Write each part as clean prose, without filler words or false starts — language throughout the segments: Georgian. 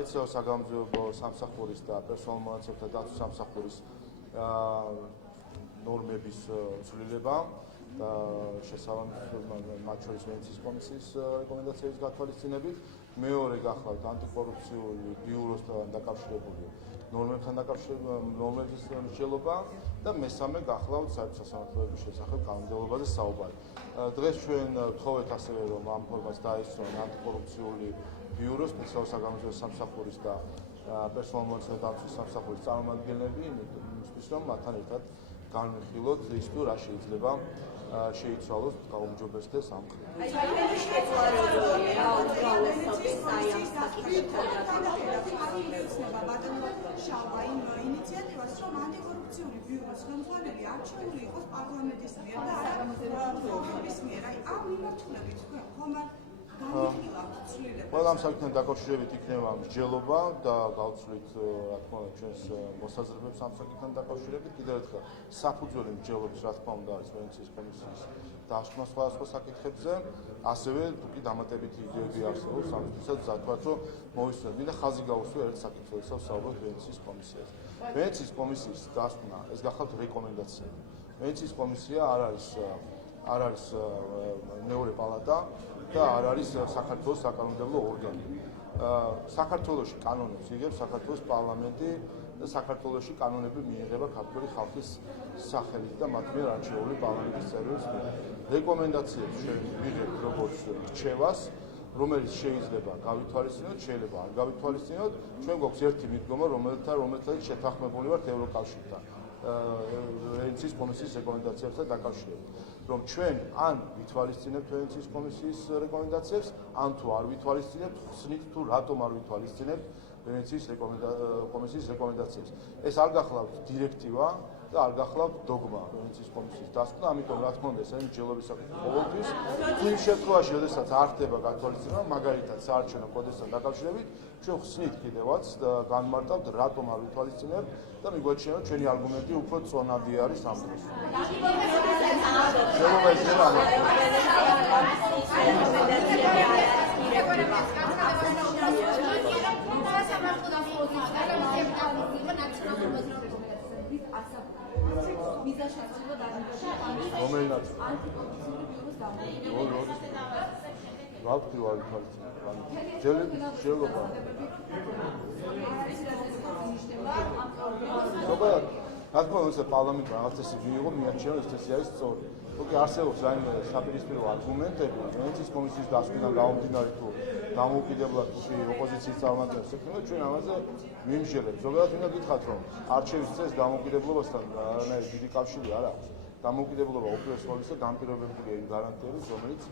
სპეციალურ საგამოძიებო სამსახურის და პერსონალურ მონაცემთა დაცვის სამსახურის ნორმების ცვლილება და შესაბამისად მათ შორის ვენეციის კომისიის რეკომენდაციების გათვალისწინებით. მეორე გახლავთ ანტიკორუფციული ბიუროსთან დაკავშირებული ნორმებთან დაკავშირებული ნორმების მსჯელობა და მესამე გახლავთ საერთო სასამართლოების შესახებ კანონმდებლობაზე საუბარი. დღეს ჩვენ ვთხოვეთ ასევე რომ ამ ფორმას დაესწრონ ანტიკორუფციული ბიუროს, სპეციალურ საგამოძიებო სამსახურის და პერსონალურ მონაცემთა დაცვის სამსახურის წარმომადგენლები, იმისთვის რომ მათთან ერთად განვიხილოთ ის თუ რა შეიძლება შეიცვალოს გაუმჯობესდეს ამ ინიციატივას რომ ანტიკორუფციული ბიუროს ხელმძღვანელი არჩეული იყოს პარლამენტის მიერ და არა პროკურორის მიერ. აი ამ მიმართულებით თქვენ ხომ ყველა ამ საკითხთან დაკავშირებით იქნება მსჯელობა და გავცვლით რა თქმა უნდა ჩვენს მოსაზრებებს ამ საკითხთან დაკავშირებით. კიდევ ერთხელ საფუძველი მსჯელობის რა თქმა უნდა არის ვენეციის კომისიის დასკვნა სხვადასხვა საკითხებზე, ასევე თუკი დამატებითი იდეები არსებობს ამისთვისაც ვზათვათ რომ მოვისმენთ. მინდა ხაზი გავუსვა ერთ საკითხზე, რასაც საუბრობთ ვენეციის კომისიაზე. ვენეციის კომისიის დასკვნა ეს გახლავთ რეკომენდაცია. ვენეციის კომისია არ არის მეორე პალატა და არ არის საქართველოს საკანონმდებლო ორგანო. საქართველოში კანონებს იღებს საქართველოს პარლამენტი და საქართველოში კანონები მიიღება ქართული ხალხის სახელით და მათ მიერ არჩეული პარლამენტის წევრების მიერ. რეკომენდაციებს ვიღებთ როგორც რჩევას, რომელიც შეიძლება გავითვალისწინოთ, შეიძლება არ გავითვალისწინოთ. ჩვენ გვაქვს ერთი მიდგომა, რომელთაც შეთანხმებული ვართ ევროკავშირთან. ვენეციის კომისიის რეკომენდაციებთან დაკავშირებით. რომ ჩვენ ან ვითვალისწინებთ ვენეციის კომისიის რეკომენდაციებს, ან თუ არ ვითვალისწინებთ, ხსნით თუ რატომ არ ვითვალისწინებთ ვენეციის კომისიის რეკომენდაციებს. ეს არ გახლავთ დირექტივა და არ გახლავთ დოგმა ვენეციის კომისიის დასკვნა, ამიტომ რა თქმა უნდა ეს არის მსჯელობის საკითხი ყოველთვის. იმ შემთხვევაში, როდესაც არ ხდება გათვალისწინება, მაგალითად საარჩევნო კოდექსთან დაკავშირებით, ჩვენ ხსნით კიდევაც და განმარტავთ რატომ არ ვითვალისწინებთ და მიგვაჩნია რომ ჩვენი არგუმენტი უფრო წონადი არის ამ დროს. რა თქმა უნდა, პარლამენტმა რაღაც წესი მიიღო, მიაჩნია რომ ეს წესი არის სწორი. თუკი არსებობს რაიმე საპირისპირო არგუმენტები, ვენეციის კომისიის დასკვნიდან გამომდინარე თუ დამოუკიდებლად თუკი ოპოზიციის წარმომადგენლებს ექნება, ჩვენ ამაზე ვიმსჯელებთ. ზოგადად მინდა გითხრათ, რომ არჩევის წესს დამოუკიდებლობასთან არანაირი დიდი კავშირი არ აქვს. დამოუკიდებლობა უპირველეს ყოვლისა განპირობებულია იმ გარანტიებით, რომელიც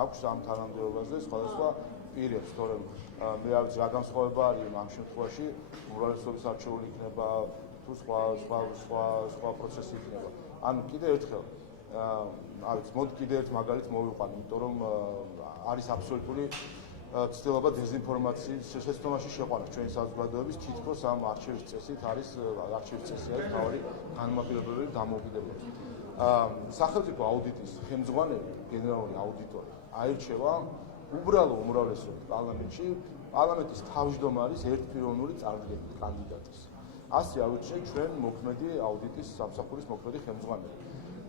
აქვს ამ თანამდებობაზე სხვადასხვა პირებს, თორემ მე არ ვიცი რა განსხვავება არის ამ შემთხვევაში, უმრავლესობის არჩეული იქნება თუ სხვა პროცესი იქნება. ანუ კიდევ ერთხელ არ ვიცი, მოდი კიდევ ერთ მაგალითს მოვიყვანო, იმიტომ რომ არის აბსოლუტური ცდილობა დეზინფორმაციის შეცდომაში შეყვანა ჩვენი საზოგადოების თითქოს ამ არჩევის წესით არის მთავარი განმაპირობებელი დამოუკიდებლობა. სახელმწიფო აუდიტის ხელმძღვანელი გენერალური აუდიტორი აირჩევა უბრალო უმრავლესობით პარლამენტში პარლამენტის თავმჯდომარის ერთპიროვნული წარდგენით კანდიდატის. ასე აუჩნია ჩვენ მოქმედი აუდიტის სამსახურის მოქმედი ხელმძღვანელი.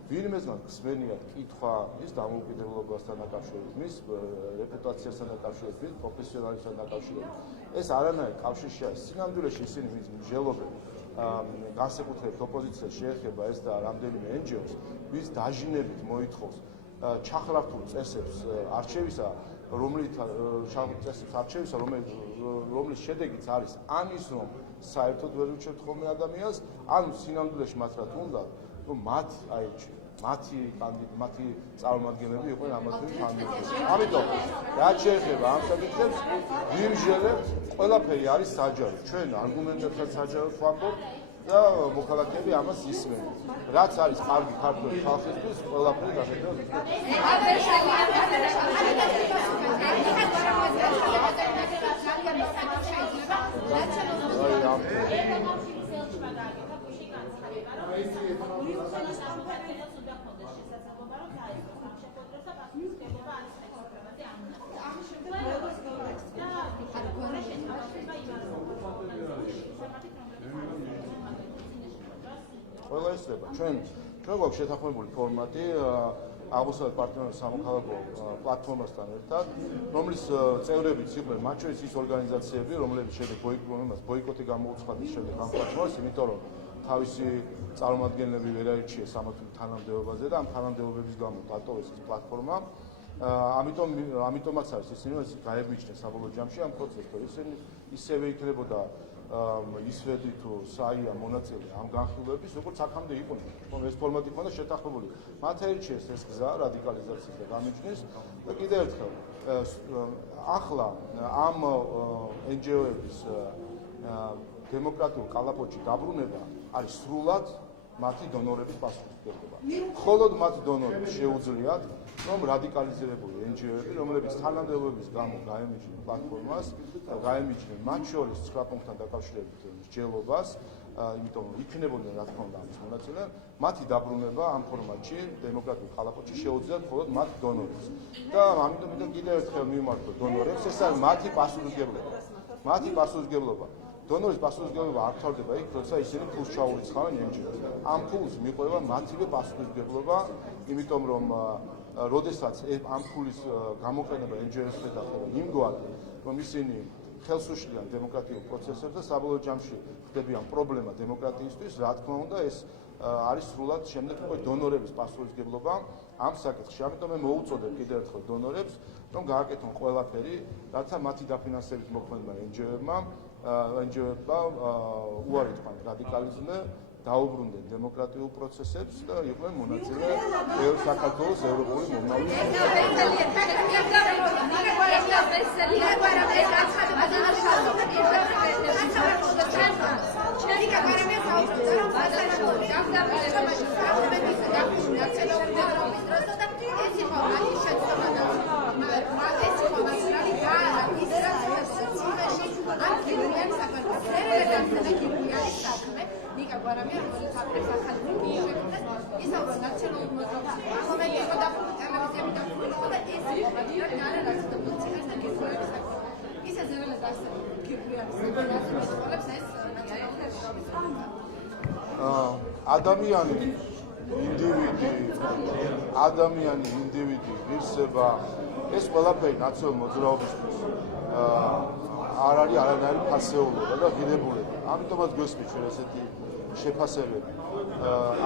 ვინმესგან გსმენიათ კითხვა ის დამოუკიდებლობასთან დაკავშირებით, მის რეპუტაციასთან დაკავშირებით, მის პროფესიონალიზმთან დაკავშირებით. ეს არანაირ კავშირში არის. სინამდვილეში ისინი ვინც მსჯელობენ განსაკუთრებით ოპოზიციას შეეხება ეს და რამდენიმე NGO-ს, ვის დაჟინებით მოითხოვს ჩახლართულ წესებს არჩევისა, რომლის შედეგიც არის ამის, რომ საერთოდ ვერ უჩვენთ ხოლმე ადამიანს, ანუ სინამდვილეში მათ რა თქმა რომ მათ აირჩიეს. მათი წარმომადგენლები იყვნენ ამათი კანდიდატები. ამიტომ რაც შეეხება ამ საკითხებს, ვიმსჯელებთ, ყველაფერი არის საჯარო. ჩვენ არგუმენტებსაც საჯაროდ ვამბობთ და მოქალაქეები ამას ისმენთ. რაც არის კარგი ქართული ხალხისთვის, ყველაფერი გასაგებია. ამის შემდეგ ყველა ისრება. ჩვენ გვაქვს შეთანხმებული ფორმატი აღმოსავლეთ პარტნიორების სამოქალაქო პლატფორმასთან ერთად, რომლის წევრებიც იყვნენ მათ შორის ის ორგანიზაციები, რომლებიც შემდეგ ბოიკოტი გამოუცხადეს შემდეგ ამ პლატფორმას, იმიტომ რომ თავისი წარმომადგენლები ვერ აირჩიეს ამ თანამდებობაზე და ამ თანამდებობების გამო დატოვეს ეს პლატფორმა. ამიტომაც არის ისინი გაებიჩნენ საბოლოო ჯამში ამ პროცესს, რომ ისინი ისევე იქნებოდა ისვედი თუ საია მონაწილე ამ განხილვების, როგორც აქამდე იყვნენ. ეს ფორმატი ქონდა შეთანხმებული. მათ აირჩიეს ეს გზა რადიკალიზაციის და გამიჯვნის და კიდევ ერთხელ ახლა ამ NGO-ების დემოკრატიულ კალაპოტში დაბრუნება არის სრულად მათი დონორების პასუხისმგებლობა. მხოლოდ მათ დონორებს შეუძლიათ, რომ რადიკალიზირებული NGO-ები, რომლებიც თანამდებობების გამო გაემიჯნენ პლატფორმას, გაემიჯნენ მათ შორის 9 პუნქტთან დაკავშირებით მსჯელობას, იმიტომ რომ იქნებოდნენ რა თქმა უნდა ამის მონაწილე, მათი დაბრუნება ამ ფორმატში დემოკრატიულ კალაპოტში შეუძლიათ მხოლოდ მათ დონორებს. და ამიტომ კიდევ ერთხელ მივმართოთ დონორებს, ეს არის მათი პასუხისმგებლობა. მათი პასუხისმგებლობა. დონორის პასუხისმგებლობა არ თორდება იქ, როცა ისინი ფულს ჩაურიცხავენ NGO-ს. ამ ფულს მიყვება მათივე პასუხისმგებლობა, იმიტომ რომ როდესაც ამ ფულის გამოყენება NGO-ს ხედავთ იმგვარ, რომ ისინი ხელს უშლიან დემოკრატიულ პროცესებს და საბოლოო ჯამში ხდებიან პრობლემა დემოკრატიისთვის, რა თქმა უნდა ეს არის სრულად შემდეგ უკვე დონორების პასუხისმგებლობა ამ საკითხში. ამიტომ მე მოუწოდებ კიდევ ერთხელ დონორებს, რომ გააკეთონ ყველაფერი, რათა მათი დაფინანსებით მოქმედმა NGO-ებმა უარი თქვან რადიკალიზმზე, დაუბრუნდნენ დემოკრატიულ პროცესებს და იყვნენ მონაწილე საქართველოს ევროპული მომავლის ადამიანი ინდივიდი ღირსება ეს ყველაფერი ნაციონალურ მოძრაობისთვის არ არის არანაირი ფასეულობა და ღირებულება. ამიტომაც გვესმის ჩვენ ესეთი შეფასებები.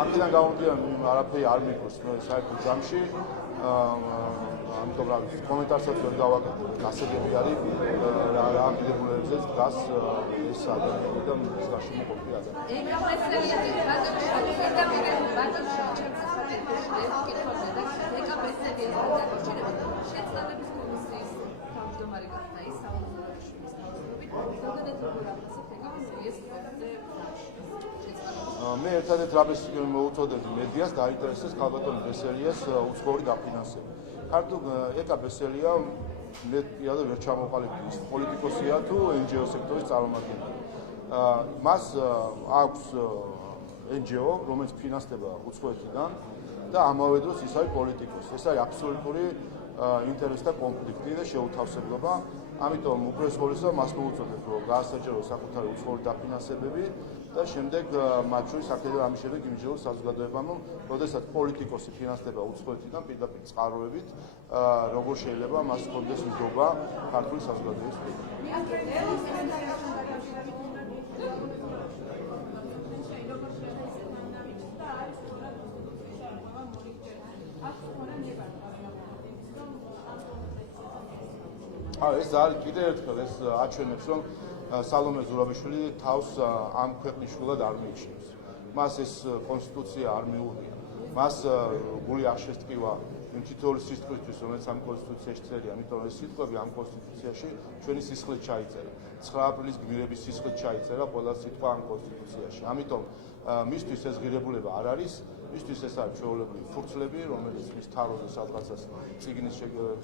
აქედან გამომდინარე არაფერი არ მიყავს მე საერთო ჯამში. ამიტომ რა კომენტარსაც ვერ გავაკეთებ. გასაგები არის რა ღირებულებებზეც დგას ეს ადამიანი და ეს გაშემოყოფილი მე ერთადერთ რამეს მოუწოდებდი მედიას დაინტერესდეს ქალბატონ ბესელიას უცხოური დაფინანსება. ქართულ ეკა ბესელია მე პირადად ვერ ჩამოყალიბდი ის პოლიტიკოსია თუ NGO სექტორის წარმომადგენელი. მას აქვს NGO, რომელიც ფინანსდება უცხოეთიდან და ამავე დროს ის არის პოლიტიკოსი. ეს არის აბსოლუტური ინტერესთა კონფლიქტი და შეუთავსებლობა. ამიტომ უპირველეს ყოვლისა მას მოუწოდებ, რომ გაასაჭირო საკუთარი უცხოური დაფინანსებები და შემდეგ მათ შორის აქედან ამის შემდეგ იმჯეროს საზოგადოებამ, რომ როდესაც პოლიტიკოსი ფინანსდება უცხოეთიდან პირდაპირ წყაროებით, როგორ შეიძლება მას ჰქონდეს ნდობა ქართული საზოგადოების მიერ. ეს არის კიდევ ერთხელ ეს აჩვენებს, რომ სალომე ზურაბიშვილი თავს ამ ქვეყნის შვილად არ მიიჩნევს. მას ეს კონსტიტუცია არ მიუღია. მას გული არ შესტკივა იმ თითოეული სიტყვისთვის, რომელიც ამ კონსტიტუციაში წერია, ამიტომ ეს სიტყვები ამ კონსტიტუციაში ჩვენი სისხლით ჩაიწერა. 9 აპრილის გმირების სისხლით ჩაიწერა ყველა სიტყვა ამ კონსტიტუციაში. ამიტომ მისთვის ეს ღირებულება არ არის, მისთვის ეს არის ჩვეულებრივი ფურცლები, რომელიც მის თაროზე სადღაცას წიგნის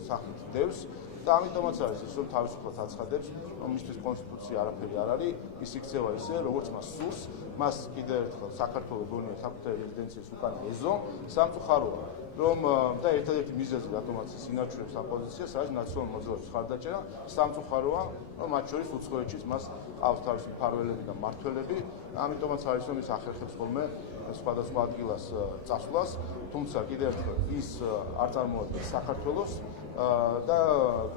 სახით დევს. და ამიტომაც არის ის, რომ თავისუფლად აცხადებს, რომ მისთვის კონსტიტუცია არაფერი არ არის, ის იქცევა ისე, როგორც მას სურს, მას კიდევ ერთხელ საქართველოს გონია საკუთარი რეზიდენციის უკან ეზო, სამწუხაროა. რომ და ერთადერთი მიზეზი რატომაც ინარჩუნებს ამ პოზიციას არის ნაციონალურ მოძრაობის ხარდაჭერა. სამწუხაროა, რომ მათ შორის უცხოეთშიც მას ყავს თავისი მფარველები და მმართველები, ამიტომაც არის რომ ის ახერხებს ხოლმე სხვადასხვა ადგილას წასვლას, თუმცა კიდევ ერთხელ ის არ წარმოადგენს საქართველოს და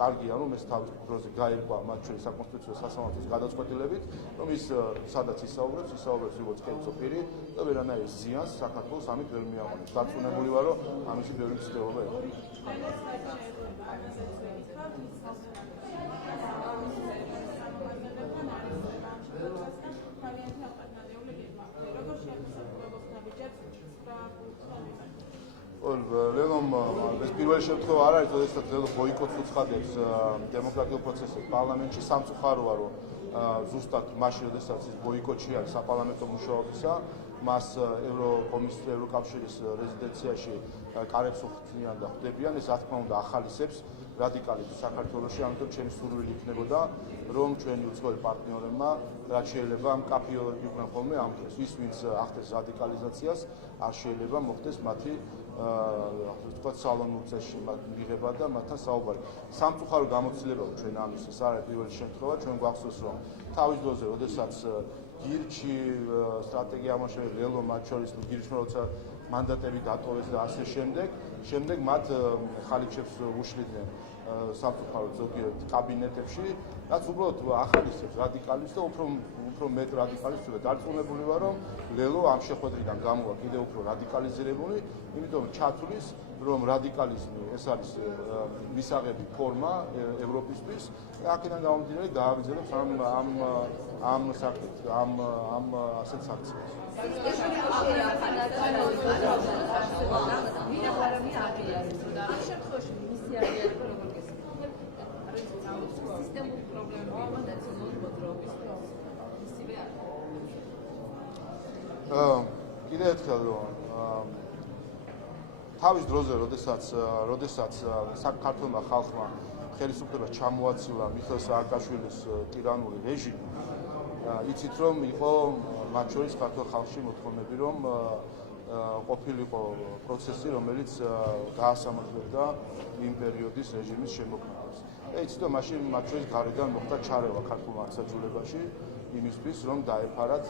კარგია რომ ეს თავის დროზე გაირკვა მათ შორის საკონსტიტუციო სასამართლოს გადაწყვეტილებით, რომ ის სადაც ისაუბრებს როგორც კერძო პირი და ვერანაირ ზიანს საქართველოს ამით ვერ მიაყენებს. დარწმუნებული ვარ, რომ ამისი ბევრი მცდელობა იყო. ლელომ ეს პირველი შემთხვევა არ არის, როდესაც ლელო ბოიკოტს უცხადებს დემოკრატიულ პროცესებს პარლამენტში. სამწუხაროა, რომ ზუსტად მაშინ, როდესაც ის ბოიკოტში არის საპარლამენტო მუშაობისა, მას ევროკავშირის რეზიდენციაში კარებს უხსნიან და ხვდებიან. ეს რა თქმა უნდა ახალისებს რადიკალიზმს საქართველოში, ამიტომ ჩემი სურვილი იქნებოდა, რომ ჩვენი უცხოელი პარტნიორებმა რაც შეიძლება მკაფიოდები იყვნენ ხოლმე ამ დროს. ის ვინც ახდენს რადიკალიზაციას, არ შეიძლება მოხდეს მათი ვთქვათ სალონურ წესში მიღება და მათთან საუბარი. სამწუხარო გამოცდილება ჩვენ ამის ეს არის პირველი შემთხვევა. ჩვენ გვახსოვს, რომ თავის დროზე, როდესაც გირჩი სტრატეგია ამაშევი ლელო მათ შორის გირჩმა როცა მანდატები დატოვეს და ასე შემდეგ მათ ხალიჩებს უშლიდნენ სამწუხაროდ ზოგიერთ კაბინეტებში, რაც უბრალოდ ახალისებს რადიკალიზმს და უფრო მეტ რადიკალიზმს და დარწმუნებული ვარ, რომ ლელო ამ შეხვედრიდან გამოვა კიდევ უფრო რადიკალიზირებული, იმიტომ ჩათვლის, რომ რადიკალიზმი ეს არის მისაღები ფორმა ევროპისთვის და აქედან გამომდინარე გააგრძელებს ამ საკითხს, ამ ასეთ აქციებს. კიდევ ერთხელ თავის დროზე, როდესაც საქართველოს ხალხმა ხელისუფლებას ჩამოაცილა მიხეილ სააკაშვილის ტირანული რეჟიმი, იცით რომ იყო მათ შორის ქართულ ხალხში მოთხოვნები, რომ ყოფილიყო პროცესი, რომელიც გაასამართლებდა იმ პერიოდის რეჟიმის შემოქმედებას. და იცით რომ მაშინ მათ შორის გარედან მოხდა ჩარევა ქართულ მართლმსაჯულებაში იმისთვის, რომ დაეფარათ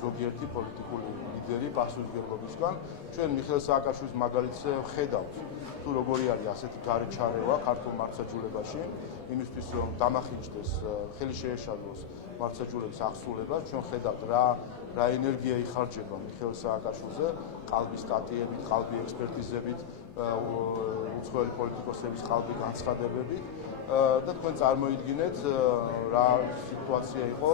ზოგიერთი პოლიტიკური ლიდერი პასუხისმგებლობისგან. ჩვენ მიხეილ სააკაშვილის მაგალითს ხედავთ, თუ როგორი არის ასეთი გარეჩარევა ქართულ მართლმსაჯულებაში, იმისთვის რომ დამახინჯდეს, ხელი შეეშალოს მართლმსაჯულების აღსრულება. ჩვენ ხედავთ რა ენერგია იხარჯება მიხეილ სააკაშვილზე, ყალბის სტატიებით, ყალბი ექსპერტიზებით, უცხოელი პოლიტიკოსების ყალბი განცხადებებით და თქვენ წარმოიდგინეთ რა სიტუაცია იყო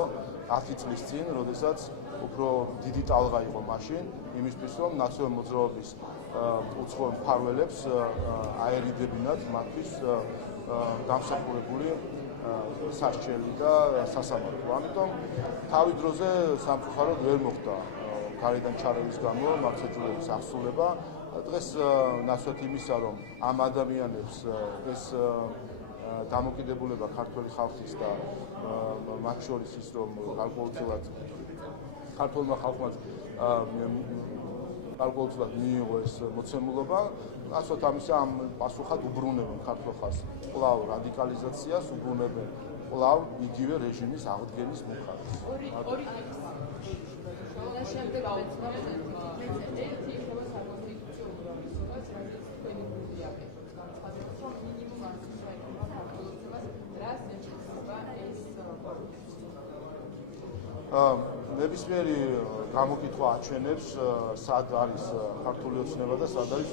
10 წლის წინ, როდესაც უფრო დიდი ტალღა იყო მაშინ იმისთვის, რომ ნაციონალური მოძრაობის უცხოელ მფარველებს აერიდებინათ მათთვის დამსახურებული სასჯელი და სასამართლო. ამიტომ თავის დროზე სამწუხაროდ ვერ მოხდა გარედან ჩარევის გამო მართლმსაჯულების აღსრულება. დღეს ნაცვლად იმისა, რომ ამ ადამიანებს ეს დამოკიდებულება ქართული ხალხის და მათ შორის ის რომ გარკვეულწილად ქართულმა ხალხმა გარკვეულწილად მიიღო ეს მოცემულობა, ნაცვლად ამისა ამ პასუხად უბრუნებენ ქართულ ხალხს კვლავ რადიკალიზაციას, უბრუნებენ კვლავ იგივე რეჟიმის აღდგენის მოხარეს. ნებისმიერი გამოკითხვა აჩვენებს, სად არის ქართული ოცნება და სად არის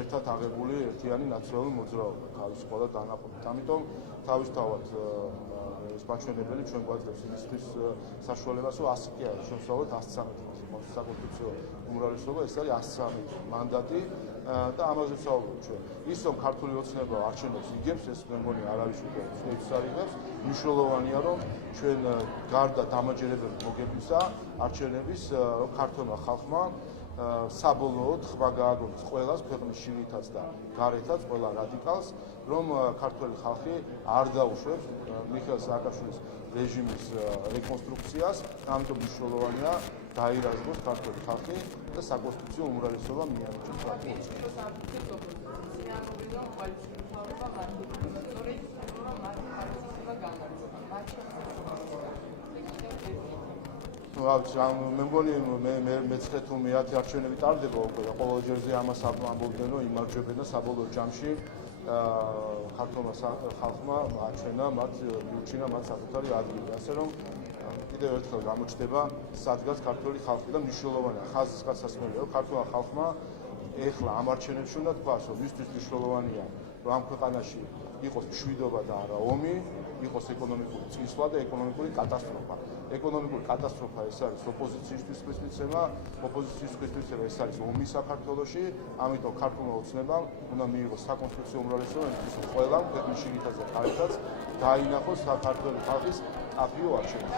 ერთად აღებული ერთიანი ნაციონალური მოძრაობა თავის ყველა დანაყოფით. ამიტომ თავისთავად ეს მაჩვენებელი ჩვენ გვაძლევს იმისთვის საშუალებას, რომ 100 კი არის, შევსწავლოთ 113 საკონსტიტუციო უმრავლესობა, ეს არის 113 მანდატი და ამაზე ვსაუბრობთ ჩვენ. ის რომ ქართული ოცნება არჩევნებს იგებს, ეს მე მგონი არავის უკვე ცნობს არ იღებს. მნიშვნელოვანია, რომ ჩვენ გარდა დამაჯერებელი მოგებისა არჩევნების, რომ ქართულმა ხალხმა საბოლოოდ ხმა გააგონოს ყველას, ქვეყნის შიგნითაც და გარეთაც, ყველა რადიკალს, რომ ქართული ხალხი არ დაუშვებს მიხეილ სააკაშვილის რეჟიმის რეკონსტრუქციას, ამიტომ მნიშვნელოვანია დაირაზმოს ქართული ხალხი და საკონსტიტუციო უმრავლესობა მიენიჭოს საქართველოს. მე მგონი მე-9 თუ მე-10 არჩევნები ტარდება უკვე და ყოველ ჯერზე ამას ამბობდნენ, რომ იმარჯვებენ და საბოლოო ჯამში ქართულმა ხალხმა აჩვენა მათ მიუჩინა მათ საკუთარი ადგილი. ასე რომ კიდევ ერთხელ გამოჩნდება სადგას ქართული ხალხი და მნიშვნელოვანია ხაზის გასასმელია ქართულმა ხალხმა ეხლა ამ არჩევნებში უნდა თქვას, რომ მისთვის მნიშვნელოვანია რომ ამ ქვეყანაში იყოს მშვიდობა და არა ომი, იყოს ეკონომიკური წინსვლა და ეკონომიკური კატასტროფა. ეკონომიკური კატასტროფა ეს არის ოპოზიციისთვის მისცემა, ოპოზიციისთვის ეს არის ომი საქართველოში, ამიტომ ქართულმა ოცნებამ უნდა მიიღოს საკონსტიტუციო უმრავლესობა, იმისთვის რომ ყველა ქვეყნის შიგნითაზე ხარისხს დაინახოს საქართველოს ხალხის აფიო არჩევნები.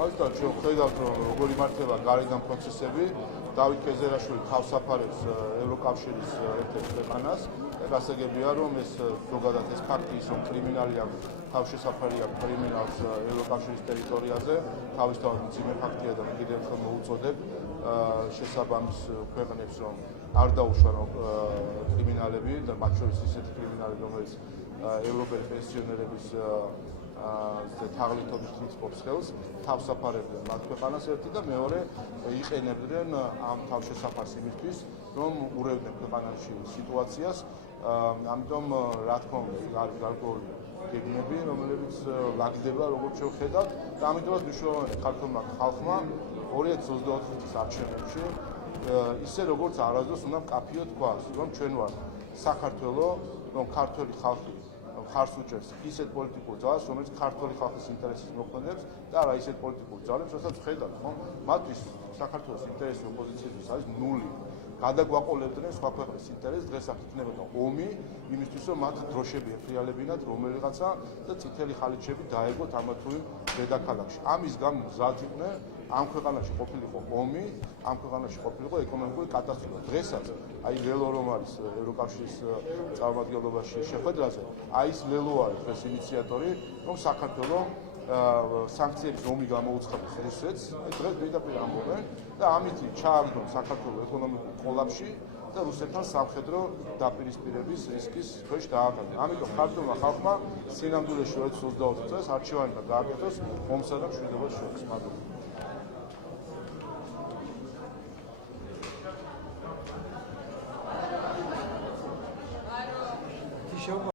Asta ce ხედავთ რომ როგორი მართება გარედან პროცესები, დავით კეზერაშვილი თავსაფარებს ევროკავშირის ერთ-ერთ ქვეყანას და გასაგებია რომ ეს ზოგადად ეს ფაქტი ის რომ კრიმინალი აქვს თავშესაფარი აქვს კრიმინალს ევროკავშირის ტერიტორიაზე, თავისთავად მძიმე ფაქტია და კიდევ ერთხელ მოუწოდებ შესაბამის ქვეყნებს რომ არ დაუშვან კრიმინალები და მათ შორის ისეთი კრიმინალები რომელიც ევროპელი პენსიონერების თაღლითობის პრინციპს ხელს თავსაფარებდნენ მათ ქვეყანას ერთი და მეორე იყენებდნენ ამ თავშესაფარს იმისთვის რომ ურევდნენ ქვეყანაში სიტუაციას ამიტომ რა თქმა უნდა არის გარკვეული გეგმები რომლებიც ლაგდება როგორც შევხედავთ და ამიტომაც მნიშვნელოვანია ქართულმა ხალხმა 2024 წლის არჩევნებში ისე როგორც არასდროს უნდა მკაფიო თქვას რომ ჩვენ ვართ საქართველო რომ ქართული ხალხი ხარს უჭერს ისეთ პოლიტიკურ ძალას, რომელიც ქართული ხალხის ინტერესებს მოქმედებს და არა ისეთ პოლიტიკურ ძალებს, რასაც ხედავთ, ხო? მათთვის საქართველოს ინტერესი ოპოზიციისთვის არის ნული. გადაგვაყოლებდნენ სხვა ქვეყნის ინტერესს, დღეს აქ იქნებოდა ომი, იმისთვის რომ მათ დროშები ეფრიალებინათ რომელიღაცა და წითელი ხალიჩები დაეგოთ ამა თუ იმ დედაქალაქში. ამის გამო მზად იყვნენ ამ ქვეყანაში ყოფილიყო ომი, ამ ქვეყანაში ყოფილიყო ეკონომიკური კატასტროფა. დღესაც აი ლელო რომ არის ევროკავშირის წარმომადგენლობაში შეხვედრაზე, აი ეს ლელო არის დღეს ინიციატორი, რომ საქართველოს სანქციების ომი გამოუცხადეს რუსეთს, აი დღეს პირდაპირ ამბობენ და ამით ჩააგდონ საქართველოს ეკონომიკურ კოლაფში და რუსეთთან სამხედრო დაპირისპირების რისკის ქვეშ დააყენეს. ამიტომ ქართულმა ხალხმა სინამდვილეში 2024 წელს არჩევანი და გააკეთოს ომსა და მშვიდობას შორის. მადლობა.